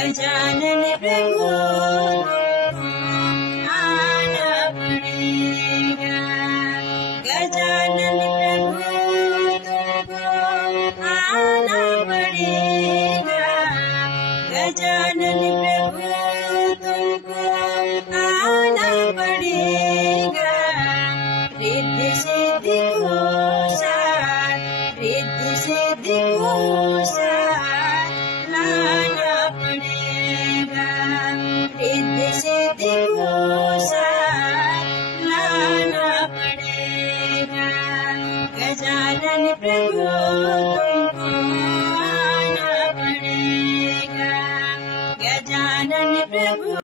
गजानन प्रभु आना पड़ेगा। गजानन प्रभु तुमको आना पड़ेगा। गजानन प्रभु तुमको आना पड़ेगा। रिद्धि सिद्धि को साथ, रिद्धि सिद्धि को साथ लाना पड़ेगा। रिद्धि सिद्धि को साथ लाना पड़ेगा। गजानन प्रभु तुमको आना पड़ेगा। गजानन प्रभु